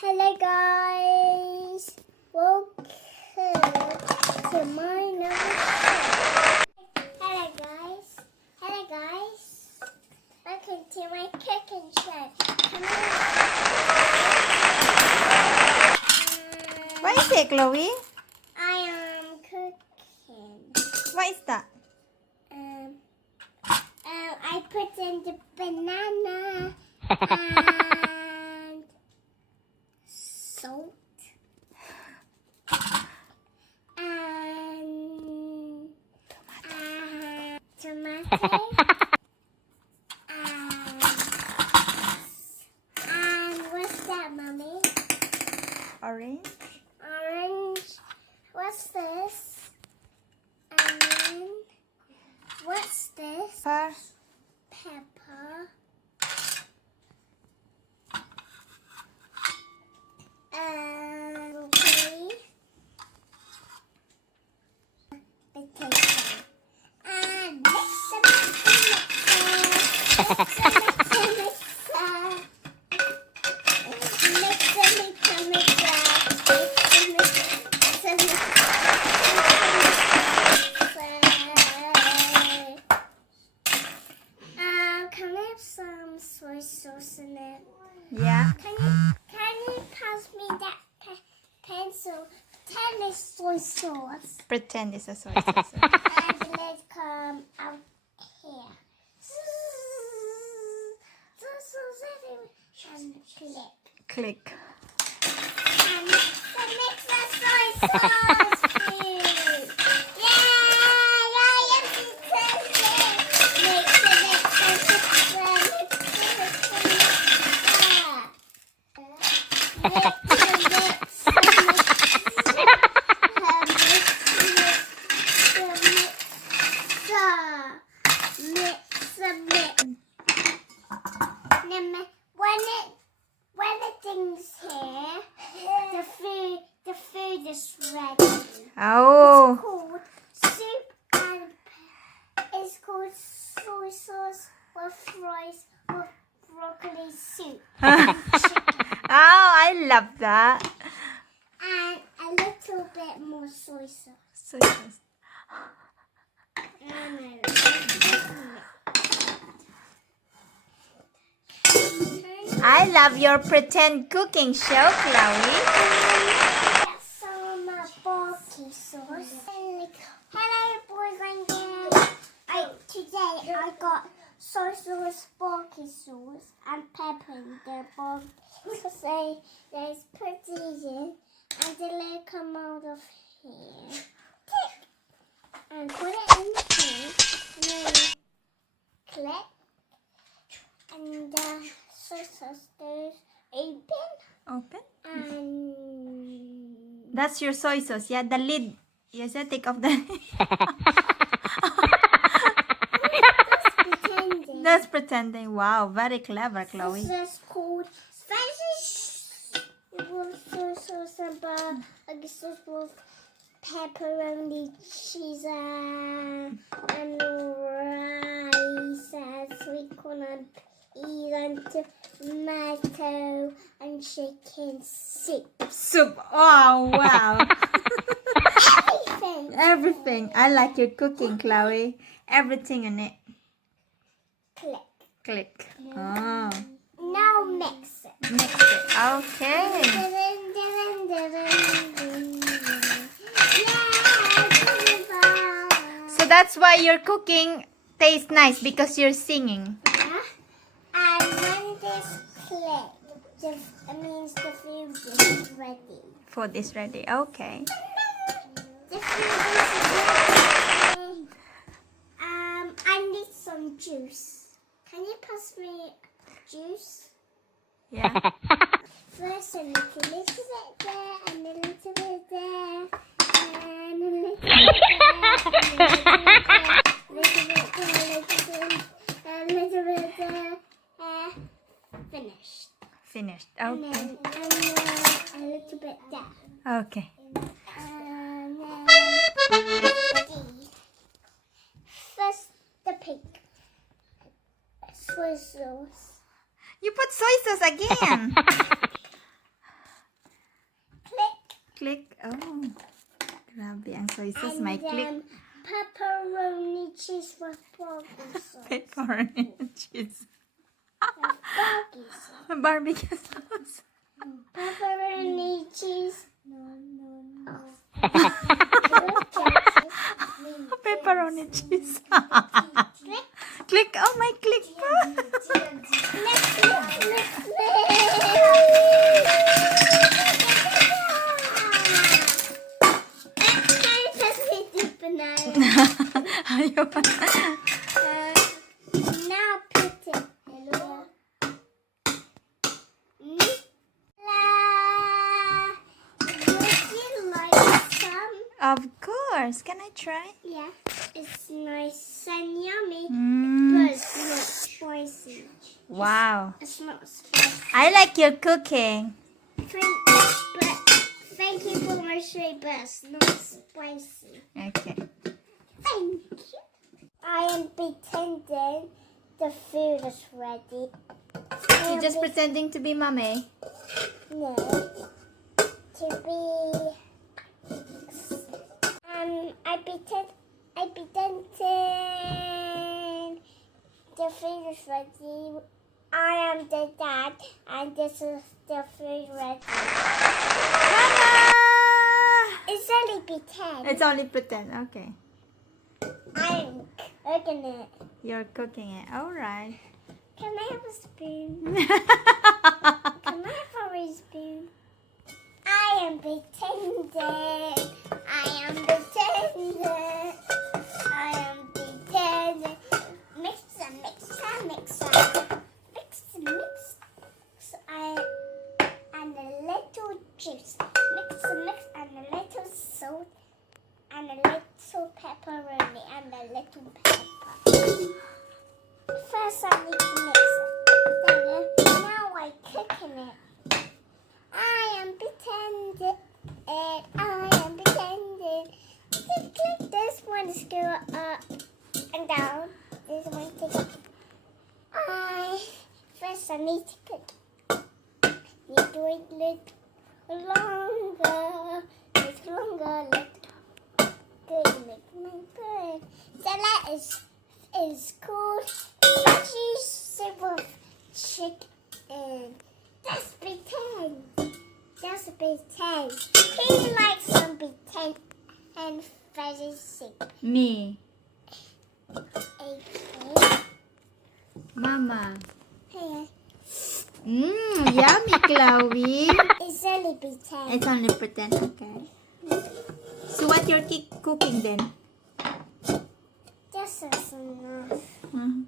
Hello guys, welcome to my new show. Hello guys, welcome to my cooking show. Come What is it, Chloe? I am cooking. What is that? I put in the banana and salt and tomato and what's that, Mommy? Orange? Orange. What's this? And what's this? Pepper? Pepper. And broccoli. Potato. And can I have some soy sauce in it? Yeah. Can you pass me that pencil? Pretend it's soy sauce. Pretend it's a soy sauce. And let's come out here. Soy sauce everywhere. And click. Click. And to mix the soy sauce, please. Yeah, I am tasty. When the thing's here, the food is ready. Oh. It's called soup and it's called soy sauce with rice with broccoli soup Oh, I love that. and a little bit more soy sauce. Soy sauce. I love your pretend cooking show, Chloe. Some bulky sauce. Hello, boys and girls. Today I got soy sauce, bulky sauce, and pepper in the bowl. So there's put these in, and the lid come out of here. And put it in here, and then click, and the soy sauce goes open, Open. and That's your soy sauce, yeah? The lid. You said take off the pretending. That's pretending. Wow, very clever, Chloe. This is called Spanish with soy sauce and butter, like sauce with pepperoni, cheese, and rice, and sweet corn, and peas, and tomato, and chicken soup. Soup. Oh, wow. Everything. Everything. I like your cooking, Chloe. Everything in it. Click. Click. Oh. Now mix it. Mix it. Okay. So that's why your cooking tastes nice because you're singing. And when this click, it means the food is ready. Food is ready. Okay. The food is ready. I need some juice. Can you pass me juice? Yeah. First a little bit there, and a little bit there, and a little bit there, and a little bit there. Finished. Finished. And Okay. then a little bit there. Okay. And then first the pink soy sauce. You put soy sauce again. this is and my click. pepperoni cheese with barbecue sauce. Pepperoni cheese. Barbecue sauce. Barbecue sauce. Pepperoni cheese. Pepperoni cheese. Click. Click. Oh, my click. Ayun. Now put it. Hello. Would you like some? Of course. Can I try? Yeah, it's nice and yummy, Mm. but it's not spicy. Wow. It's not spicy. I like your cooking. Thank you for my sweet, but it's not spicy. Okay. Thank you. I am pretending the food is ready. You're just pretending to be mommy. No. To be. I pretending the food is ready. I am the dad, and this is the food ready. Ta-da! It's only pretend. It's only pretend. Okay. I'm cooking it. You're cooking it. All right. Can I have a spoon? Can I have a spoon? I am pretending. I am pretending. I am pretending. Mix and mix and mix and mix and mix. And a little chips. Mix and mix and a little salt and a little pepperoni and a little pepper. First I need to mix it. Now I'm cooking it. I am pretending. I am pretending. Click. This one is go up and down. This one to go. First I need to cook. Need to wait a little longer. Little longer. Good. Good. Salad is called veggie soup of chicken. That's pretend. That's pretend. He likes some pretend and veggie soup. Me. Okay. Mama. Hey, Yummy, Chloe. it's only pretend. It's only pretend. Okay. So what you're cooking then? This is enough. Mhm.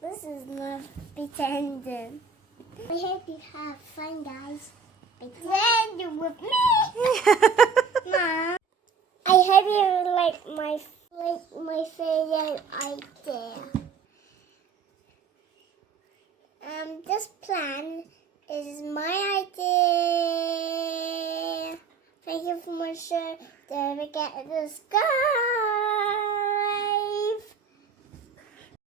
This is enough pretending. I hope you have fun, guys. Pretend with me. Mom. I hope you like my favorite idea. This plan is my idea. Thank you for my show. Don't forget to subscribe.